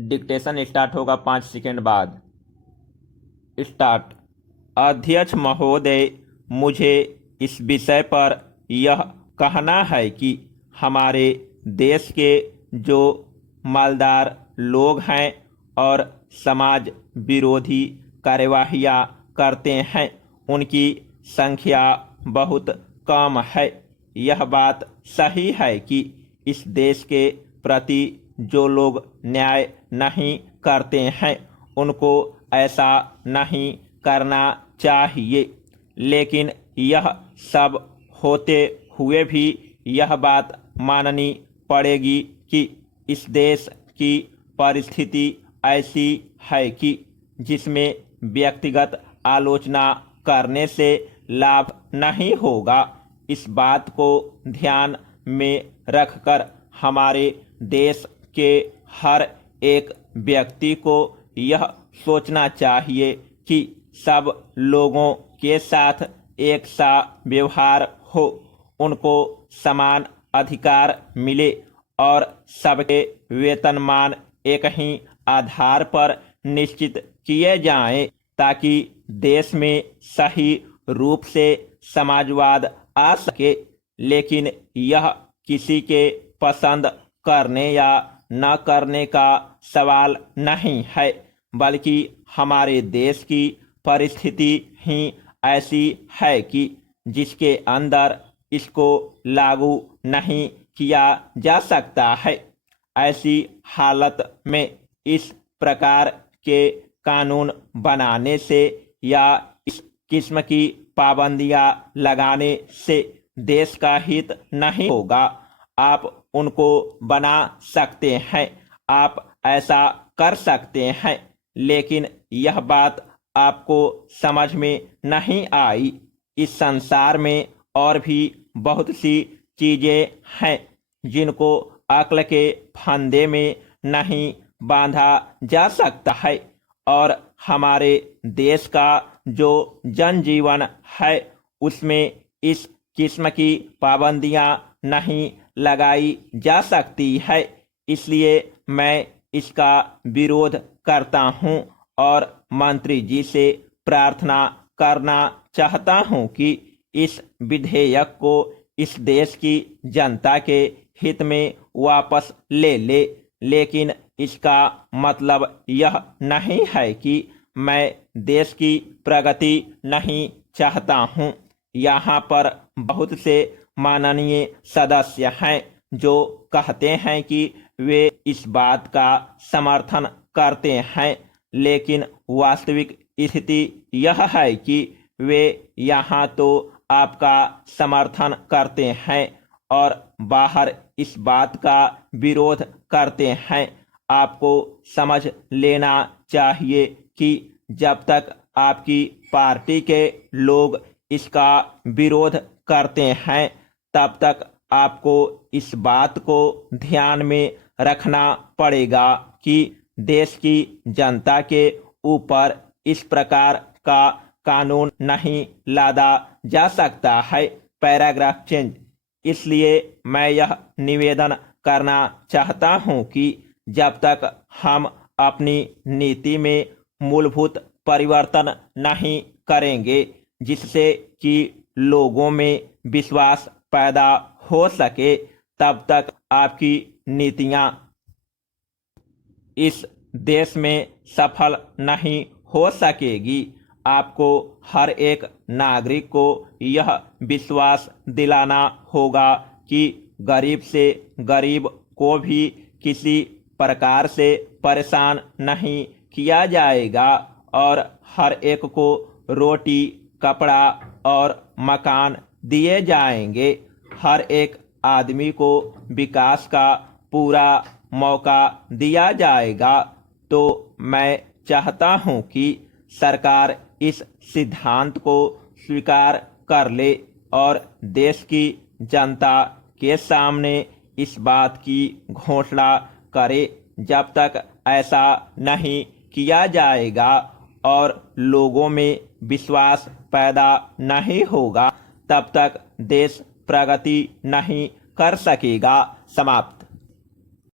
Dictation start होगा 5 second बाद। Start. अध्यक्ष महोदय, मुझे इस विषय पर यह कहना है कि हमारे देश के जो मालदार लोग हैं और समाज विरोधी कार्यवाहियाँ करते हैं उनकी संख्या बहुत कम है। यह बात सही है कि इस देश के प्रति जो लोग न्याय नहीं करते हैं उनको ऐसा नहीं करना चाहिए, लेकिन यह सब होते हुए भी यह बात माननी पड़ेगी कि इस देश की परिस्थिति ऐसी है कि जिसमें व्यक्तिगत आलोचना करने से लाभ नहीं होगा। इस बात को ध्यान में रखकर हमारे देश के हर एक व्यक्ति को यह सोचना चाहिए कि सब लोगों के साथ एक सा व्यवहार हो, उनको समान अधिकार मिले और सबके वेतनमान एक ही आधार पर निश्चित किए जाएं, ताकि देश में सही रूप से समाजवाद आ सके। लेकिन यह किसी के पसंद करने या न करने का सवाल नहीं है, बल्कि हमारे देश की परिस्थिति ही ऐसी है कि जिसके अंदर इसको लागू नहीं किया जा सकता है। ऐसी हालत में इस प्रकार के कानून बनाने से या इस किस्म की पाबंदियां लगाने से देश का हित नहीं होगा। आप उनको बना सकते हैं, आप ऐसा कर सकते हैं, लेकिन यह बात आपको समझ में नहीं आई। इस संसार में और भी बहुत सी चीजें हैं जिनको अक्ल के फंदे में नहीं बांधा जा सकता है, और हमारे देश का जो जनजीवन है उसमें इस किस्म की पाबंदियां नहीं लगाई जा सकती है। इसलिए मैं इसका विरोध करता हूं और मंत्री जी से प्रार्थना करना चाहता हूं कि इस विधेयक को इस देश की जनता के हित में वापस ले ले। लेकिन इसका मतलब यह नहीं है कि मैं देश की प्रगति नहीं चाहता हूं। यहाँ पर बहुत से माननीय सदस्य हैं जो कहते हैं कि वे इस बात का समर्थन करते हैं, लेकिन वास्तविक स्थिति यह है कि वे यहाँ तो आपका समर्थन करते हैं और बाहर इस बात का विरोध करते हैं। आपको समझ लेना चाहिए कि जब तक आपकी पार्टी के लोग इसका विरोध करते हैं तब तक आपको इस बात को ध्यान में रखना पड़ेगा कि देश की जनता के ऊपर इस प्रकार का कानून नहीं लादा जा सकता है। Paragraph change. इसलिए मैं यह निवेदन करना चाहता हूं कि जब तक हम अपनी नीति में मूलभूत परिवर्तन नहीं करेंगे जिससे कि लोगों में विश्वास पैदा हो सके, तब तक आपकी नीतियां इस देश में सफल नहीं हो सकेगी। आपको हर एक नागरिक को यह विश्वास दिलाना होगा कि गरीब से गरीब को भी किसी प्रकार से परेशान नहीं किया जाएगा और हर एक को रोटी, कपड़ा और मकान दिए जाएंगे। हर एक आदमी को विकास का पूरा मौका दिया जाएगा। तो मैं चाहता हूं कि सरकार इस सिद्धांत को स्वीकार कर ले और देश की जनता के सामने इस बात की घोषणा करे। जब तक ऐसा नहीं किया जाएगा और लोगों में विश्वास पैदा नहीं होगा, तब तक देश प्रगति नहीं कर सकेगा। समाप्त।